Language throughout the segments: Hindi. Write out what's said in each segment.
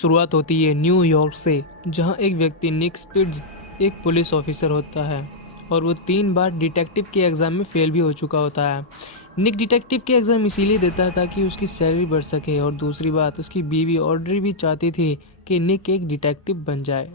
शुरुआत होती है न्यूयॉर्क से, जहां एक व्यक्ति निक स्पिट्ज एक पुलिस ऑफिसर होता है और वो 3 बार डिटेक्टिव के एग्ज़ाम में फेल भी हो चुका होता है। निक डिटेक्टिव के एग्ज़ाम इसीलिए देता है ताकि उसकी सैलरी बढ़ सके, और दूसरी बात उसकी बीवी ऑड्री भी चाहती थी कि निक एक डिटेक्टिव बन जाए।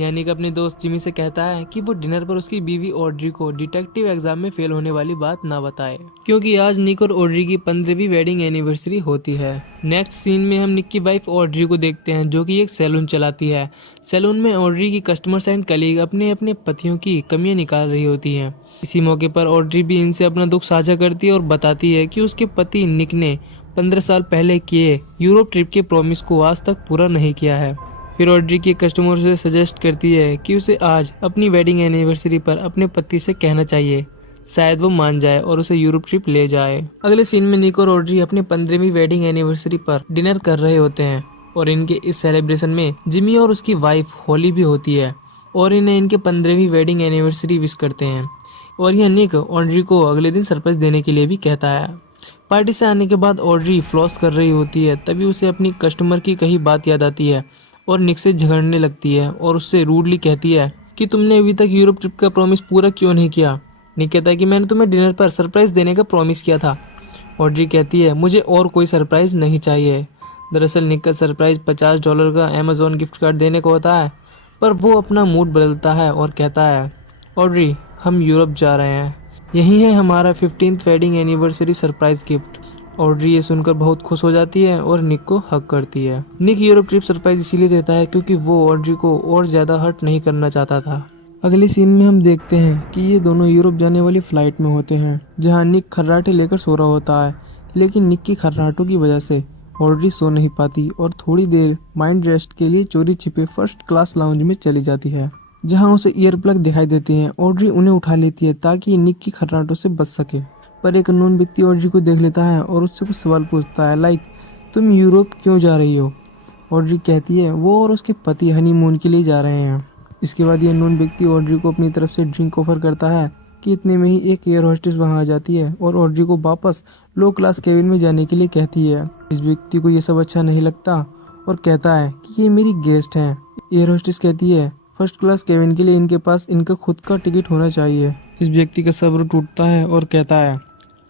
यहाँ निक अपने दोस्त जिमी से कहता है कि वो डिनर पर उसकी बीवी ऑड्री को डिटेक्टिव एग्जाम में फेल होने वाली बात ना बताए, क्योंकि आज निक और ऑड्री की 15वीं वेडिंग एनिवर्सरी होती है। नेक्स्ट सीन में हम निक की वाइफ ऑड्री को देखते हैं, जो कि एक सैलून चलाती है। सैलून में ऑड्री की कस्टमर्स एंड कलीग अपने अपने पतियों की कमियां निकाल रही होती हैं। इसी मौके पर ऑड्री भी इनसे अपना दुख साझा करती है और बताती है कि उसके पति निक ने 15 साल पहले किए यूरोप ट्रिप के प्रॉमिस को आज तक पूरा नहीं किया है। फिर ऑड्री की कस्टमर से सजेस्ट करती है कि उसे आज अपनी वेडिंग एनिवर्सरी पर अपने पति से कहना चाहिए, शायद वो मान जाए और उसे यूरोप ट्रिप ले जाए। अगले सीन में निक और ऑड्री अपनी 15वीं वेडिंग एनिवर्सरी पर डिनर कर रहे होते हैं और इनके इस सेलिब्रेशन में जिमी और उसकी वाइफ होली भी होती है और इन्हें इनके 15वीं वेडिंग एनिवर्सरी विश करते हैं। और यह निक ऑड्री को अगले दिन सरप्राइज देने के लिए भी कहता है। पार्टी से आने के बाद ऑड्री फ्लॉस कर रही होती है, तभी उसे अपनी कस्टमर की कही बात याद आती है और निक से झगड़ने लगती है और उससे रूडली कहती है कि तुमने अभी तक यूरोप ट्रिप का प्रॉमिस पूरा क्यों नहीं किया। निक कहता है कि मैंने तुम्हें डिनर पर सरप्राइज देने का प्रॉमिस किया था। ऑड्री कहती है मुझे और कोई सरप्राइज नहीं चाहिए। दरअसल निक का सरप्राइज $50 का अमेज़न गिफ्ट कार्ड देने को होता है, पर वो अपना मूड बदलता है और कहता है ऑड्री, हम यूरोप जा रहे हैं, यही है हमारा 15th wedding anniversary surprise gift. Audrey ये सुनकर बहुत खुश हो जाती है और निक को हक करती है। निक यूरोप ट्रिप सरप्राइज इसीलिए देता है क्योंकि वो ऑड्री को और ज़्यादा हर्ट नहीं करना चाहता था। अगले सीन में हम देखते हैं कि ये दोनों यूरोप जाने वाली फ्लाइट में होते हैं, जहां निक खर्राटे लेकर सो रहा होता है। लेकिन निक की खर्राटों की वजह से ऑड्री सो नहीं पाती और थोड़ी देर माइंड रेस्ट के लिए चोरी छिपे फर्स्ट क्लास लाउंज में चली जाती है, जहां उसे ईयर प्लग दिखाई देते हैं। ऑड्री उन्हें उठा लेती है ताकि निक की खर्राटों से बच सके, पर एक अननोन व्यक्ति ऑड्री को देख लेता है और उससे कुछ सवाल पूछता है, लाइक तुम यूरोप क्यों जा रही हो। ऑड्री कहती है वो और उसके पति हनीमून के लिए जा रहे हैं। इसके बाद ये अननोन व्यक्ति ऑड्री को अपनी तरफ से ड्रिंक ऑफर करता है कि इतने में ही एक एयर होस्टेस वहां आ जाती है और ऑड्री को वापस लो क्लास केबिन में जाने के लिए कहती है। इस व्यक्ति को ये सब अच्छा नहीं लगता और कहता है कि ये मेरी गेस्ट हैं। एयर होस्टेस कहती है फर्स्ट क्लास केबिन के लिए इनके पास इनका खुद का टिकट होना चाहिए। इस व्यक्ति का सब्र टूटता है और कहता है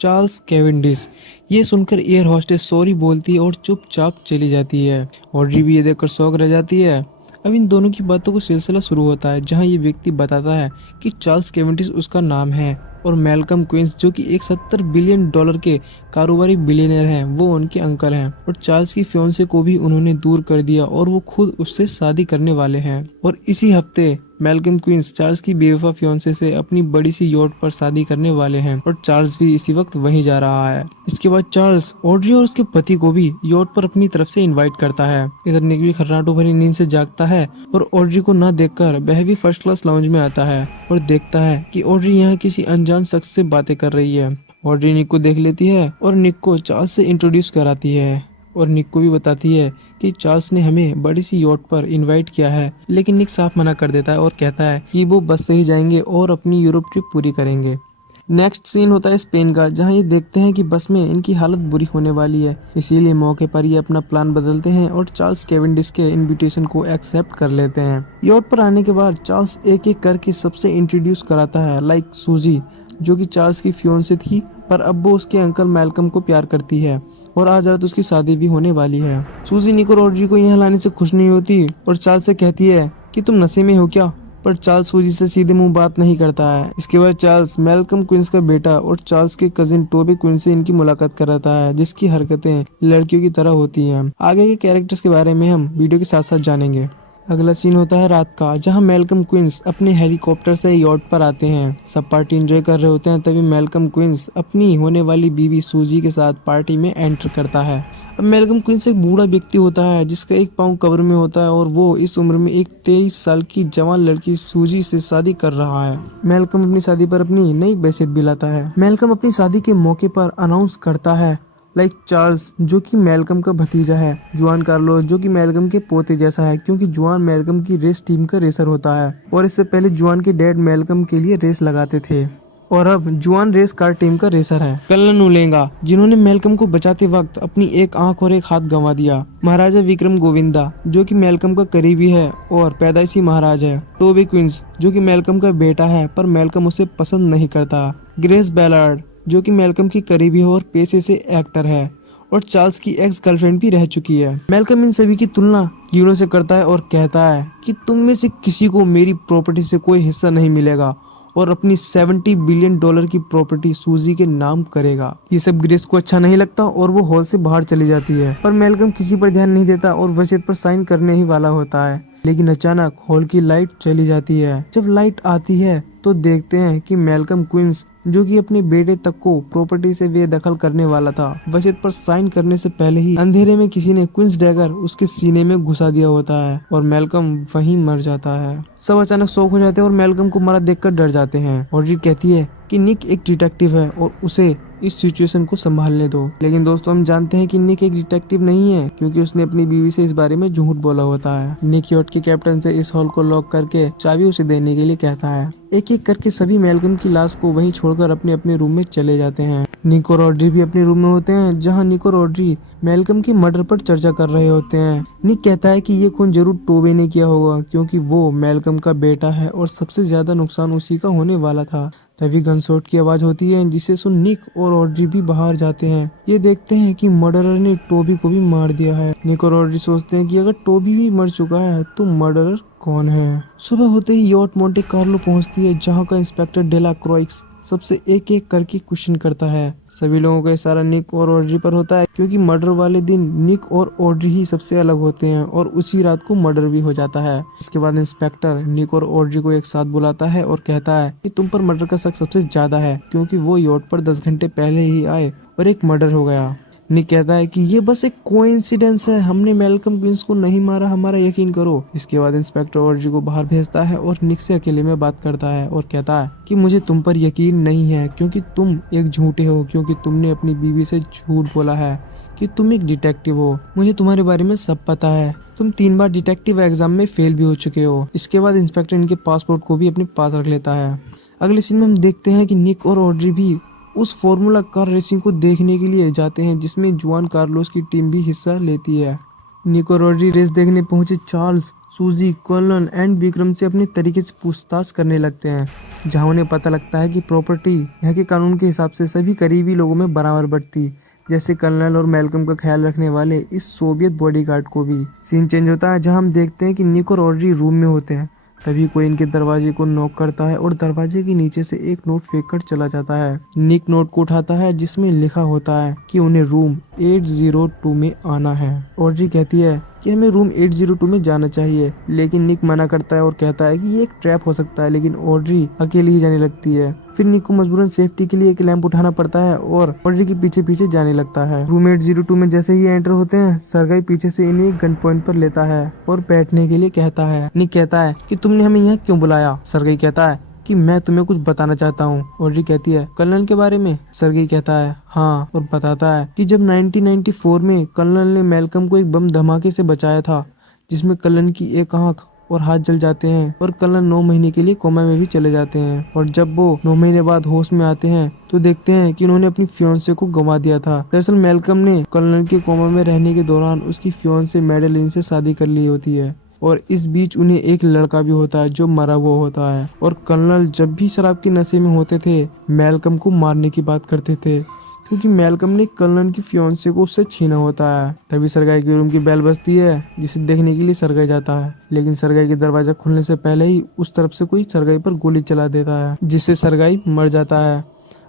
चार्ल्स कैवेंडिश। ये सुनकर एयर होस्टेस सॉरी बोलती है और चुपचाप चली जाती है। ऑड्री भी ये देखकर शॉक रह जाती है। अब इन दोनों की बातों का सिलसिला शुरू होता है, जहां ये व्यक्ति बताता है कि चार्ल्स कैवेंडिश उसका नाम है और मैल्कम क्विंस, जो कि एक $70 बिलियन के कारोबारी बिलियनर हैं, वो उनके अंकल हैं। और चार्ल्स की फियांसे को भी उन्होंने दूर कर दिया और वो खुद उससे शादी करने वाले हैं। और इसी हफ्ते मैल्कम क्विंस चार्ल्स की बेवफा फियांसे से अपनी बड़ी सी यॉट पर शादी करने वाले हैं और चार्ल्स भी इसी वक्त वहीं जा रहा है। इसके बाद चार्ल्स ऑड्री और उसके पति को भी यॉट पर अपनी तरफ से इनवाइट करता है। इधर निक भी खर्राटों भरी नींद से जागता है और ऑड्री को ना देखकर वह भी फर्स्ट क्लास लाउंज में आता है और देखता है कि ऑड्री यहाँ किसी अनजान शख्स से बातें कर रही है। ऑड्री निक को देख लेती है और निक को चार्ल्स से इंट्रोड्यूस कराती है और निक को भी बताती है कि चार्ल्स ने हमें बड़ी सी यॉट पर इनवाइट किया है। लेकिन निक साफ मना कर देता है और कहता है कि वो बस से ही जाएंगे और अपनी यूरोप ट्रिप पूरी करेंगे। नेक्स्ट सीन होता है स्पेन का, जहां ये देखते हैं कि बस में इनकी हालत बुरी होने वाली है। इसीलिए मौके पर ये अपना प्लान बदलते हैं और चार्ल्स कैवेंडिश के इनविटेशन को एक्सेप्ट कर लेते हैं। यॉट पर आने के बाद चार्ल्स एक एक करके सबसे इंट्रोड्यूस कराता है, लाइक सूजी, जो कि चार्ल्स की फियांसे थी, पर अब वो उसके अंकल मैल्कम को प्यार करती है और आज रात उसकी शादी भी होने वाली है। सूजी निक और ऑड्री को यहाँ लाने से खुश नहीं होती और चार्ल्स से कहती है कि तुम नशे में हो क्या, पर चार्ल्स सूजी से सीधे मुंह बात नहीं करता है। इसके बाद चार्ल्स मैल्कम क्विंस का बेटा और चार्ल्स के कजिन टोबी क्विंस से इनकी मुलाकात कराता है, जिसकी हरकतें लड़कियों की तरह होती हैं। आगे के कैरेक्टर्स के बारे में हम वीडियो के साथ साथ जानेंगे। अगला सीन होता है रात का, जहां मैल्कम क्विंस अपने हेलीकॉप्टर से यॉट पर आते हैं। सब पार्टी एंजॉय कर रहे होते हैं, तभी मैल्कम क्विंस अपनी होने वाली बीवी सूजी के साथ पार्टी में एंटर करता है। अब मैल्कम क्विंस एक बूढ़ा व्यक्ति होता है जिसका एक पाँव कब्र में होता है और वो इस उम्र में एक 23 साल की जवान लड़की सूजी से शादी कर रहा है। मैल्कम अपनी शादी पर अपनी नई बैसियत भी लाता है। मैल्कम अपनी शादी के मौके पर अनाउंस करता है, लाइक चार्ल्स, जो कि मैल्कम का भतीजा है, जुआन कार्लोस, जो कि मैल्कम के पोते जैसा है, क्योंकि जुआन मैल्कम की रेस टीम का रेसर होता है और इससे पहले जुआन के डैड मैल्कम के लिए रेस लगाते थे। और अब जुआन रेस कार टीम का रेसर है कर्नल नूलेंगा, जिन्होंने मेलकम को बचाते वक्त अपनी एक आंख और एक हाथ गंवा दिया। महाराजा विक्रम गोविंदा, जो कि मेलकम का करीबी है और पैदाइशी महाराज है। टोबी क्विंस, जो कि मेलकम का बेटा है पर मेलकम उसे पसंद नहीं करता। ग्रेस बैलार्ड, जो कि मेलकम की करीबी है और पेशे से एक्टर है और चार्ल्स की एक्स गर्लफ्रेंड भी रह चुकी है। मेलकम इन सभी की तुलना कीड़ों से करता है और कहता है कि तुम में से किसी को मेरी प्रॉपर्टी से कोई हिस्सा नहीं मिलेगा और अपनी $70 बिलियन की प्रॉपर्टी सूजी के नाम करेगा। ये सब ग्रेस को अच्छा नहीं लगता और वो हॉल से बाहर चली जाती है, पर मेलकम किसी पर ध्यान नहीं देता और वसीयत पर साइन करने ही वाला होता है। लेकिन अचानक हॉल की लाइट चली जाती है। जब लाइट आती है तो देखते हैं कि मेलकम क्विंस, जो कि अपने बेटे तक को प्रॉपर्टी से बेदखल करने वाला था, वसीयत पर साइन करने से पहले ही अंधेरे में किसी ने क्विंस डैगर उसके सीने में घुसा दिया होता है और मेलकम वहीं मर जाता है। सब अचानक शॉक हो जाते हैं और मेलकम को मरा देखकर डर जाते हैं। ऑड्री कहती है कि निक एक डिटेक्टिव है और उसे इस सिचुएशन को संभालने दो। लेकिन दोस्तों, हम जानते हैं कि निक एक डिटेक्टिव नहीं है, क्योंकि उसने अपनी बीवी से इस बारे में झूठ बोला होता है। निक यॉट के कैप्टन से इस हॉल को लॉक करके चाबी उसे देने के लिए कहता है। एक एक करके सभी मेलकम की लाश को वहीं छोड़कर अपने अपने रूम में चले जाते हैं। निक और ऑड्री भी अपने रूम में होते हैं, जहां निक और ऑड्री मेलकम की मर्डर पर चर्चा कर रहे होते हैं। निक कहता है कि ये खून जरूर टोबे ने किया होगा, क्योंकि वो मेलकम का बेटा है और सबसे ज्यादा नुकसान उसी का होने वाला था। तभी गनशॉट की आवाज होती है, जिसे सुन निक और ऑड्री भी बाहर जाते हैं। ये देखते हैं कि मर्डरर ने टोबी को भी मार दिया है। निक और ऑड्री सोचते हैं कि अगर टोबी भी मर चुका है तो मर्डरर कौन है। सुबह होते ही यॉट मोंटे कार्लो पहुंचती है, जहां का इंस्पेक्टर डेला क्रॉइक्स सबसे एक एक करके क्वेश्चन करता है। सभी लोगों का इशारा निक और ऑड्री पर होता है, क्योंकि मर्डर वाले दिन निक और ऑड्री ही सबसे अलग होते हैं और उसी रात को मर्डर भी हो जाता है। इसके बाद इंस्पेक्टर निक और ऑड्री को एक साथ बुलाता है और कहता है कि तुम पर मर्डर का शक सबसे ज्यादा है, क्योंकि वो यॉट पर 10 घंटे पहले ही आए और एक मर्डर हो गया। निक कहता है कि ये बस एक कोइंसिडेंस है, हमने मेलकम क्विंस को नहीं मारा, हमारा यकीन करो। इसके बाद इंस्पेक्टर ऑड्री को बाहर भेजता है और निक से अकेले में बात करता है और कहता है कि मुझे तुम पर यकीन नहीं है, क्योंकि तुम एक झूठे हो, क्योंकि तुमने अपनी बीवी से झूठ बोला है कि तुम एक डिटेक्टिव हो। मुझे तुम्हारे बारे में सब पता है, तुम 3 बार डिटेक्टिव एग्जाम में फेल भी हो चुके हो। इसके बाद इंस्पेक्टर इनके पासपोर्ट को भी अपने पास रख लेता है। अगले सीन में हम देखते हैं कि निक और ऑड्री भी उस फॉर्मूला कार रेसिंग को देखने के लिए जाते हैं, जिसमें जुआन कार्लोस की टीम भी हिस्सा लेती है। निक और ऑड्री रेस देखने पहुंचे चार्ल्स, सूजी, कर्नल एंड विक्रम से अपने तरीके से पूछताछ करने लगते हैं, जहां उन्हें पता लगता है कि प्रॉपर्टी यहाँ के कानून के हिसाब से सभी करीबी लोगों में बराबर बढ़ती, जैसे कर्नल और मेलकम का ख्याल रखने वाले इस सोवियत बॉडीगार्ड को भी। सीन चेंज होता है, जहां हम देखते हैं कि निक और ऑड्री रूम में होते हैं। तभी कोई इनके दरवाजे को नॉक करता है और दरवाजे के नीचे से एक नोट फेंक कर चला जाता है। निक नोट को उठाता है, जिसमें लिखा होता है कि उन्हें रूम 802 में आना है। ऑड्री कहती है कि हमें रूम 802 में जाना चाहिए, लेकिन निक मना करता है और कहता है कि ये एक ट्रैप हो सकता है, लेकिन ऑड्री अकेली ही जाने लगती है। फिर निक को मजबूरन सेफ्टी के लिए एक लैंप उठाना पड़ता है और ऑड्री के पीछे पीछे जाने लगता है। रूम 802 में जैसे ही एंटर होते हैं, सरगाई पीछे से इन्हें गन पॉइंट पर लेता है और बैठने के लिए कहता है। निक कहता है कि तुमने हमें यहाँ क्यों बुलाया। सरगाई कहता है कि मैं तुम्हें कुछ बताना चाहता हूँ। ऑड्री कहती है कर्नल के बारे में। सरगाई कहता है हाँ, और बताता है कि जब 1994 में कर्नल ने मेलकम को एक बम धमाके से बचाया था, जिसमें कर्नल की एक आंख और हाथ जल जाते हैं और कर्नल 9 महीने के लिए कोमा में भी चले जाते हैं। और जब वो 9 महीने बाद होश में आते हैं तो देखते हैं कि उन्होंने अपनी फियोंसे को गंवा दिया था। दरअसल मेलकम ने कर्नल के कोमा में रहने के दौरान उसकी फियोंसे मैडेलिन से शादी कर ली होती है, और इस बीच उन्हें एक लड़का भी होता है जो मरा हुआ होता है। और कर्नल जब भी शराब के नशे में होते थे, मेलकम को मारने की बात करते थे, क्योंकि मेलकम ने कर्नल की फियोंसे को उससे छीना होता है। तभी सरगाई के रूम की बेल बजती है, जिसे देखने के लिए सरगाई जाता है, लेकिन सरगाई के दरवाजा खुलने से पहले ही उस तरफ से कोई सरगाई पर गोली चला देता है, जिससे सरगाई मर जाता है।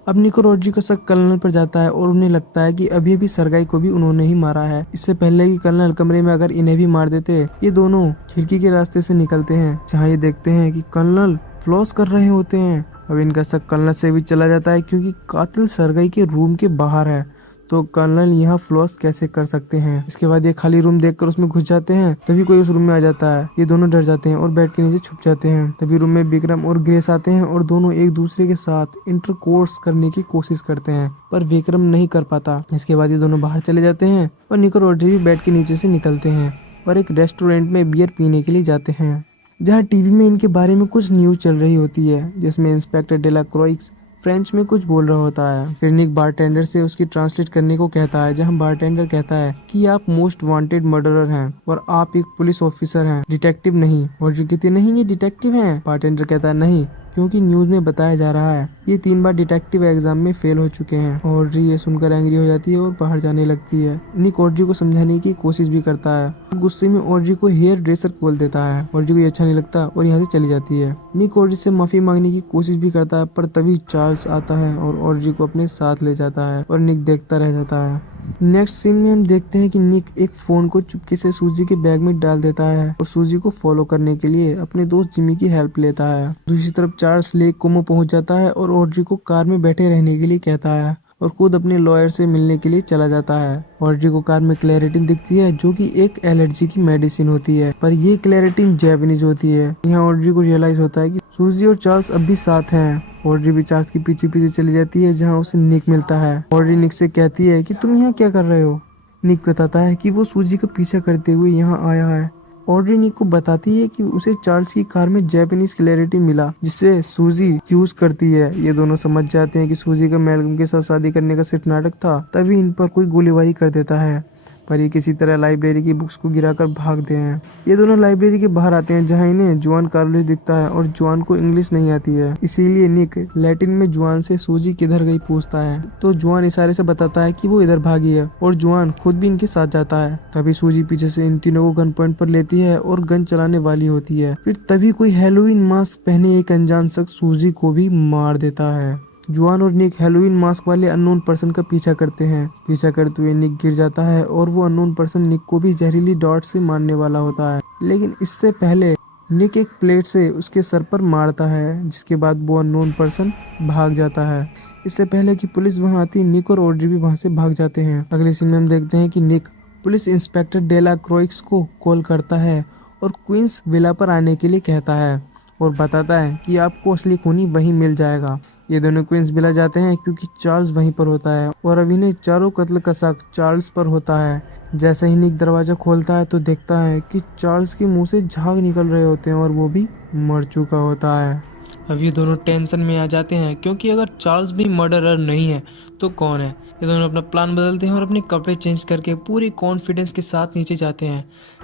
अब निक और ऑड्री का शक कर्नल पर जाता है और उन्हें लगता है कि अभी अभी सरगाई को भी उन्होंने ही मारा है। इससे पहले कि कर्नल कमरे में अगर इन्हें भी मार देते, ये दोनों खिड़की के रास्ते से निकलते हैं, जहाँ ये देखते हैं कि कर्नल फ्लॉस कर रहे होते हैं। अब इनका शक कर्नल से भी चला जाता है, क्योंकि कातिल सरगाई के रूम के बाहर है, तो कर्नल यहाँ फ्लॉस कैसे कर सकते हैं। इसके बाद ये खाली रूम देखकर उसमें घुस जाते हैं। तभी कोई उस रूम में आ जाता है। ये दोनों डर जाते हैं और बेड के नीचे छुप जाते हैं। तभी रूम में विक्रम और ग्रेस आते हैं और दोनों एक दूसरे के साथ इंटरकोर्स करने की कोशिश करते हैं, पर विक्रम नहीं कर पाता। इसके बाद ये दोनों बाहर चले जाते हैं और निक और ऑड्री भी बेड के नीचे से निकलते हैं और एक रेस्टोरेंट में बियर पीने के लिए जाते हैं, जहाँ टीवी में इनके बारे में कुछ न्यूज चल रही होती है, जिसमें इंस्पेक्टर डेला क्रॉइक्स फ्रेंच में कुछ बोल रहा होता है। फिर निक बारटेंडर से उसकी ट्रांसलेट करने को कहता है, जहाँ बारटेंडर कहता है कि आप मोस्ट वांटेड मर्डरर हैं और आप एक पुलिस ऑफिसर हैं, डिटेक्टिव नहीं। ऑड्री कहती है, नहीं ये डिटेक्टिव हैं। बारटेंडर कहता है, नहीं, क्योंकि न्यूज में बताया जा रहा है ये 3 बार डिटेक्टिव एग्जाम में फेल हो चुके हैं। ऑड्री ये सुनकर एंग्री हो जाती है और बाहर जाने लगती है। निक ऑड्री को समझाने की कोशिश भी करता है। गुस्से में ऑड्री को हेयर ड्रेसर बोल देता है। ऑड्री को ये अच्छा नहीं लगता और यहाँ से चली जाती है। निक ऑड्री से माफी मांगने की कोशिश भी करता है, पर तभी चार्ल्स आता है और ऑड्री को अपने साथ ले जाता है और निक देखता रह जाता है। नेक्स्ट सीन में हम देखते हैं कि निक एक फोन को चुपके से सूजी के बैग में डाल देता है और सूजी को फॉलो करने के लिए अपने दोस्त जिमी की हेल्प लेता है। दूसरी तरफ चार्ल्स लेक कोमो पहुंच जाता है और ऑड्री को कार में बैठे रहने के लिए कहता है और खुद अपने लॉयर से मिलने के लिए चला जाता है। ऑड्री को कार में क्लैरिटिन दिखती है, जो कि एक एलर्जी की मेडिसिन होती है, पर ये क्लैरिटिन जैपनीज होती है। यहाँ ऑड्री को रियलाइज होता है कि सूजी और चार्ल्स अब भी साथ हैं। ऑड्री भी चार्ल्स के पीछे पीछे चली जाती है, जहाँ उसे निक मिलता है। ऑड्री निक से कहती है कि तुम यहाँ क्या कर रहे हो। निक बताता है कि वो सूजी का पीछा करते हुए यहाँ आया है। ऑड्री निक को बताती है कि उसे चार्ल्स की कार में जैपनीज क्लैरिटी मिला, जिससे सूजी यूज करती है। ये दोनों समझ जाते हैं कि सूजी का मैल्कम के साथ शादी करने का सिर्फ नाटक था। तभी इन पर कोई गोलीबारी कर देता है, पर ये किसी तरह लाइब्रेरी की बुक्स को गिराकर भागते हैं। ये दोनों लाइब्रेरी के बाहर आते हैं, जहाँ इन्हें जुआन कार्लोस दिखता है और जुआन को इंग्लिश नहीं आती है, इसीलिए निक लैटिन में जुआन से सूजी किधर गई पूछता है, तो जुआन इशारे से बताता है कि वो इधर भागी है और जुआन खुद भी इनके साथ जाता है। तभी सूजी पीछे से इन तीनों को गन पॉइंट पर लेती है और गन चलाने वाली होती है। फिर तभी कोई हैलोवीन मास्क पहने एक अनजान शख्स सूजी को भी मार देता है। जुआन और निक हैलोवीन मास्क वाले अननोन पर्सन का पीछा करते हैं। पीछा करते हुए निक गिर जाता है और वो अननोन पर्सन निक को भी जहरीली डॉट से मारने वाला होता है, लेकिन इससे पहले निक एक प्लेट से उसके सर पर मारता है, जिसके बाद वो अननोन पर्सन भाग जाता है। इससे पहले कि पुलिस वहां आती, निक और ऑड्री भी वहां से भाग जाते हैं। अगले सीन में हम देखते हैं कि निक पुलिस इंस्पेक्टर डेला क्रोइक्स को कॉल करता है और क्वींस विला पर आने के लिए कहता है और बताता है कि आपको असली खूनी वहीं मिल जाएगा। ये दोनों क्वींस विला जाते हैं क्योंकि चार्ल्स वहीं पर होता है और अब इन्हें चारों कत्ल का शक चार्ल्स पर होता है। जैसे ही निक दरवाजा खोलता है तो देखता है कि चार्ल्स के मुंह से झाग निकल रहे होते हैं और वो भी मर चुका होता है। अब ये दोनों टेंशन में आ जाते हैं, क्योंकि अगर चार्ल्स भी मर्डरर नहीं है तो कौन है। ये दोनों अपना प्लान बदलते हैं और अपने कपड़े चेंज करके पूरी कॉन्फिडेंस के साथ नीचे जाते हैं,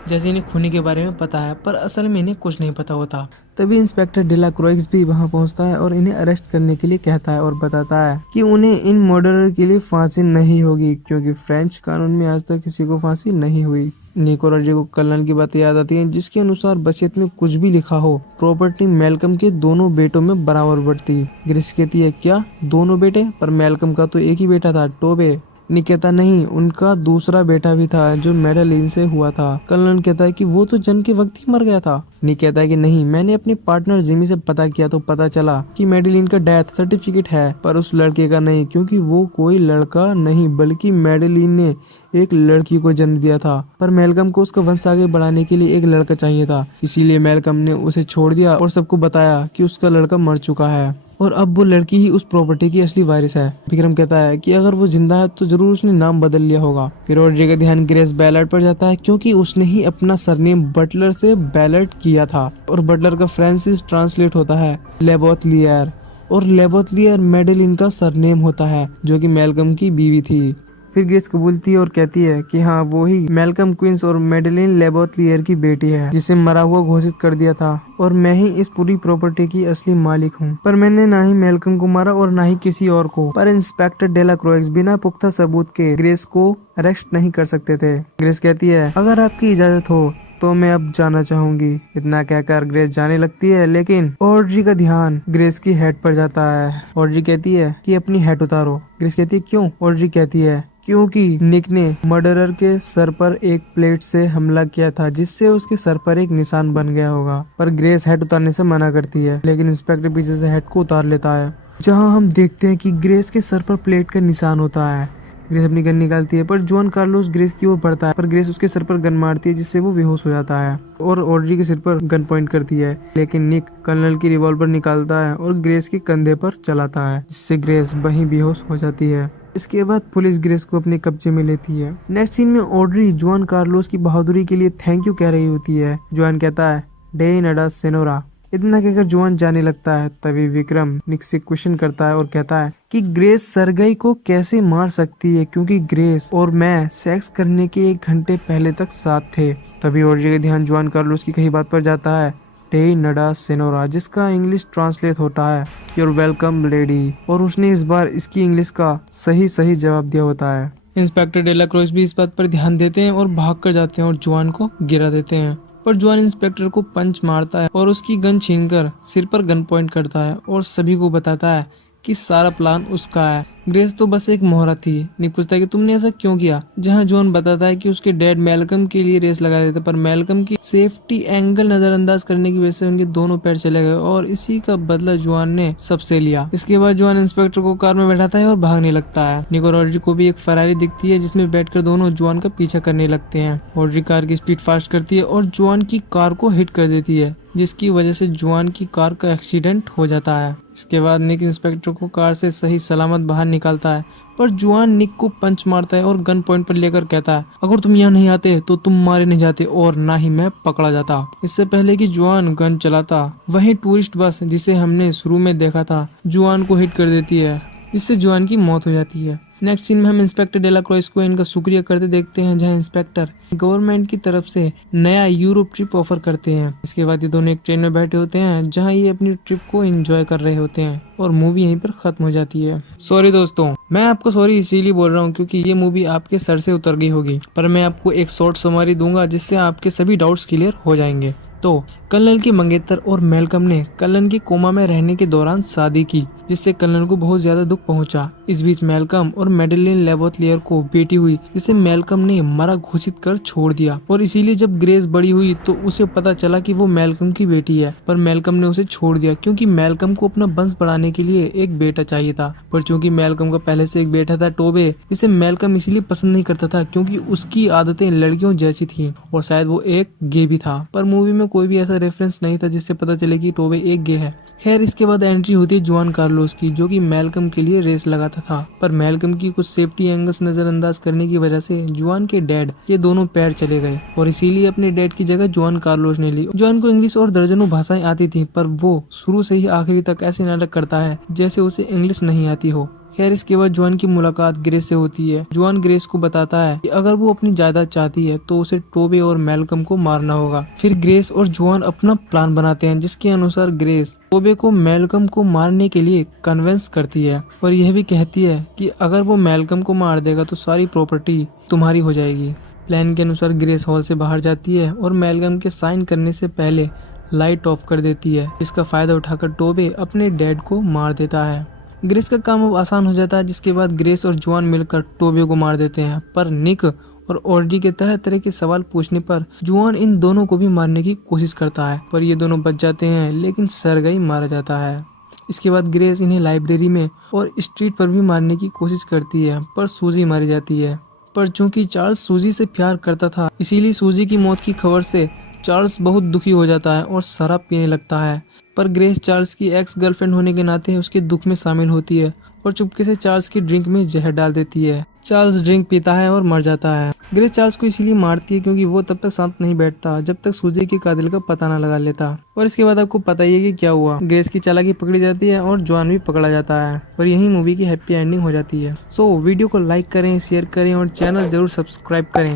जैसे इन्हें खूनी के बारे में पता है, पर असल में इन्हें कुछ नहीं पता होता। तभी इंस्पेक्टर डेला क्रोइक्स भी वहां पहुंचता है और इन्हें अरेस्ट करने के लिए कहता है और बताता है कि उन्हें इन मर्डरर के लिए फांसी नहीं होगी, क्योंकि फ्रेंच कानून में आज तक किसी को फांसी नहीं हुई। निक और ऑड्री को कर्नल की बातें याद आती हैं, जिसके अनुसार वसीयत में कुछ भी लिखा हो, प्रॉपर्टी मैल्कम के दोनों बेटों में बराबर बढ़ती। ग्रेस कहती है, क्या दोनों बेटे? पर मैल्कम का तो एक ही बेटा था, टोबे। निक कहता नहीं, उनका दूसरा बेटा भी था जो मैडेलिन से हुआ था। कर्नल कहता है कि वो तो जन्म के वक्त ही मर गया था। निक कहता है कि नहीं, मैंने अपने पार्टनर जिमी से पता किया तो पता चला कि मैडेलिन का डेथ सर्टिफिकेट है, पर उस लड़के का नहीं, क्योंकि वो कोई लड़का नहीं बल्कि मैडेलिन ने एक लड़की को जन्म दिया था। पर मैल्कम को उसका वंश आगे बढ़ाने के लिए एक लड़का चाहिए था, इसीलिए मैल्कम ने उसे छोड़ दिया और सबको बताया कि उसका लड़का मर चुका है और अब वो लड़की ही उस प्रॉपर्टी की असली वारिस है। विक्रम कहता है कि अगर वो जिंदा है तो जरूर उसने नाम बदल लिया होगा। फिर ऑड्री का ध्यान ग्रेस बैलर्ड पर जाता है, क्योंकि उसने ही अपना सरनेम बटलर से बैलर्ड किया था और बटलर का फ्रांसिस ट्रांसलेट होता है लेबोथलियर और लेबोथलियर मैडेलिन का सरनेम होता है, जो कि मैल्कम की बीवी थी। फिर ग्रेस कबूलती है और कहती है कि हाँ, वो ही मैल्कम क्वींस और मैडेलिन लेबोथलियर की बेटी है, जिसे मरा हुआ घोषित कर दिया था और मैं ही इस पूरी प्रॉपर्टी की असली मालिक हूँ। पर मैंने ना ही मैल्कम को मारा और ना ही किसी और को। पर इंस्पेक्टर डेला क्रोइक्स बिना पुख्ता सबूत के ग्रेस को अरेस्ट नहीं कर सकते थे। ग्रेस कहती है, अगर आपकी इजाजत हो तो मैं अब जाना चाहूंगी। इतना कहकर ग्रेस जाने लगती है, लेकिन ऑड्री का ध्यान ग्रेस की हेड पर जाता है। ऑड्री कहती है कि अपनी हेड उतारो। ग्रेस कहती है, क्यों? ऑड्री कहती है, क्योंकि निक ने मर्डरर के सर पर एक प्लेट से हमला किया था, जिससे उसके सर पर एक निशान बन गया होगा। पर ग्रेस हेड उतारने से मना करती है, लेकिन इंस्पेक्टर पीछे से हेड को उतार लेता है, जहां हम देखते हैं कि ग्रेस के सर पर प्लेट का निशान होता है। ग्रेस अपनी गन निकालती है, पर जुआन कार्लोस ग्रेस की ओर बढ़ता है, पर ग्रेस उसके सर पर गन मारती है, जिससे वो बेहोश हो जाता है और ऑड्री के सिर पर गन पॉइंट करती है। लेकिन निक कर्नल की रिवॉल्वर निकालता है और ग्रेस के कंधे पर चलाता है, जिससे ग्रेस वहीं बेहोश हो जाती है। इसके बाद पुलिस ग्रेस को अपने कब्जे में लेती है। नेक्स्ट सीन में ऑड्री जुआन कार्लोस की बहादुरी के लिए थैंक यू कह रही होती है। जुआन कहता है, डे नडा सेनोरा। इतना कहकर जुआन जाने लगता है। तभी विक्रम निक से क्वेश्चन करता है और कहता है कि ग्रेस सरगई को कैसे मार सकती है, क्योंकि ग्रेस और मैं सेक्स करने के 1 घंटे पहले तक साथ थे। तभी ऑड्री का ध्यान जुआन कार्लोस की कही बात पर जाता है, टे नडा सेनोरा, जिसका इंग्लिश ट्रांसलेट होता है योर वेलकम लेडी, और उसने इस बार इसकी इंग्लिश का सही जवाब दिया होता है। इंस्पेक्टर डेला क्रॉस भी इस बात पर ध्यान देते हैं और भाग कर जाते हैं और जुआन को गिरा देते हैं। पर जुआन इंस्पेक्टर को पंच मारता है और उसकी गन छीनकर सिर पर गन पॉइंट करता है और सभी को बताता है कि सारा प्लान उसका है। ग्रेस तो बस एक मोहरा थी। निक पूछता है कि तुमने ऐसा क्यों किया, जहां जॉन बताता है कि उसके डैड मैल्कम के लिए रेस लगा देते, पर मैल्कम की सेफ्टी एंगल नजरअंदाज करने की वजह से उनके दोनों पैर चले गए और इसी का बदला जुआन ने सबसे लिया। इसके बाद जुआन इंस्पेक्टर को कार में बैठाता है और भागने लगता है। निक और ऑड्री को भी एक फरारी दिखती है जिसमें बैठकर दोनों जुआन का पीछा करने लगते हैं। ऑड्री कार की स्पीड फास्ट करती है और जुआन की कार को हिट कर देती है, जिसकी वजह से जुआन की कार का एक्सीडेंट हो जाता है। इसके बाद निक इंस्पेक्टर को कार से सही सलामत बाहर निकालता है, पर जुआन निक को पंच मारता है और गन पॉइंट पर लेकर कहता है, अगर तुम यहाँ नहीं आते तो तुम मारे नहीं जाते और ना ही मैं पकड़ा जाता। इससे पहले कि जुआन गन चलाता, वहीं टूरिस्ट बस जिसे हमने शुरू में देखा था जुआन को हिट कर देती है, इससे जुआन की मौत हो जाती है। नेक्स्ट सीन में हम इंस्पेक्टर डेला क्रॉस को इनका शुक्रिया करते देखते हैं, जहां इंस्पेक्टर गवर्नमेंट की तरफ से नया यूरोप ट्रिप ऑफर करते हैं। इसके बाद ये दोनों एक ट्रेन में बैठे होते हैं जहां ये अपनी ट्रिप को एंजॉय कर रहे होते हैं और मूवी यहीं पर खत्म हो जाती है। सॉरी दोस्तों, मैं आपको सॉरी इसीलिए बोल रहा हूँ क्योंकि ये मूवी आपके सर से उतर गई होगी, पर मैं आपको एक शॉर्ट समरी दूंगा जिससे आपके सभी डाउट्स क्लियर हो जाएंगे। तो कर्नल की मंगेतर और मैल्कम ने कर्नल के कोमा में रहने के दौरान शादी की, जिससे कर्नल को बहुत ज्यादा दुख पहुंचा। इस बीच मैल्कम और मेडेलिन लेवोथलियर को बेटी हुई, जिसे मैल्कम ने मरा घोषित कर छोड़ दिया, और इसीलिए जब ग्रेस बड़ी हुई तो उसे पता चला कि वो मैल्कम की बेटी है, पर मैल्कम ने उसे छोड़ दिया क्योंकि मैल्कम को अपना वंश बढ़ाने के लिए एक बेटा चाहिए था। पर चूंकि मैल्कम का पहले से एक बेटा था टोबे, जिसे मैल्कम इसलिए पसंद नहीं करता था क्योंकि उसकी आदतें लड़कियों जैसी थी और शायद वो एक गे भी था, पर मूवी में कोई भी ऐसा रेफरेंस नहीं था जिससे पता चले कि टोबे एक गे है। खैर, इसके बाद एंट्री होती है जुआन कार्लोस की, जो कि मैल्कम के लिए रेस लगाता था, पर मैल्कम की कुछ सेफ्टी एंगल्स नजरअंदाज करने की वजह से जुआन के डैड ये दोनों पैर चले गए और इसीलिए अपने डैड की जगह जुआन कार्लोस ने ली। जुआन को इंग्लिश और दर्जनों भाषाएं आती थी, पर वो शुरू से ही आखिरी तक ऐसे नाटक करता है जैसे उसे इंग्लिश नहीं आती हो। खैर, इसके बाद जुआन की मुलाकात ग्रेस से होती है। जुआन ग्रेस को बताता है कि अगर वो अपनी जायदाद चाहती है तो उसे टोबे और मैल्कम को मारना होगा। फिर ग्रेस और जुआन अपना प्लान बनाते हैं, जिसके अनुसार ग्रेस टोबे को मैल्कम को मारने के लिए कन्विंस करती है और यह भी कहती है कि अगर वो मैल्कम को मार देगा तो सारी प्रॉपर्टी तुम्हारी हो जाएगी। प्लान के अनुसार ग्रेस हॉल से बाहर जाती है और मैल्कम के साइन करने से पहले लाइट ऑफ कर देती है। इसका फायदा उठाकर टोबे अपने डैड को मार देता है। ग्रेस का काम अब आसान हो जाता है, जिसके बाद ग्रेस और जुआन मिलकर टोबे को मार देते हैं, पर निक और ऑड्री के तरह तरह के सवाल पूछने पर जुआन इन दोनों को भी मारने की कोशिश करता है, पर ये दोनों बच जाते हैं, लेकिन सरगई मारा जाता है। इसके बाद ग्रेस इन्हें लाइब्रेरी में और स्ट्रीट पर भी मारने की कोशिश करती है, पर सूजी मारी जाती है। पर चूंकि चार्ल्स सूजी से प्यार करता था, इसीलिए सूजी की मौत की खबर से चार्ल्स बहुत दुखी हो जाता है और शराब पीने लगता है। पर ग्रेस चार्ल्स की एक्स गर्लफ्रेंड होने के नाते उसके दुख में शामिल होती है और चुपके से चार्ल्स की ड्रिंक में जहर डाल देती है। चार्ल्स ड्रिंक पीता है और मर जाता है। ग्रेस चार्ल्स को इसीलिए मारती है क्योंकि वो तब तक शांत नहीं बैठता जब तक सूजी के कातिल का पता न लगा लेता। और इसके बाद आपको पता ही है कि क्या हुआ। ग्रेस की चालाकी पकड़ी जाती है और जुआन भी पकड़ा जाता है और यही मूवी की हैप्पी एंडिंग हो जाती है। सो वीडियो को लाइक करें, शेयर करें और चैनल जरूर सब्सक्राइब करें।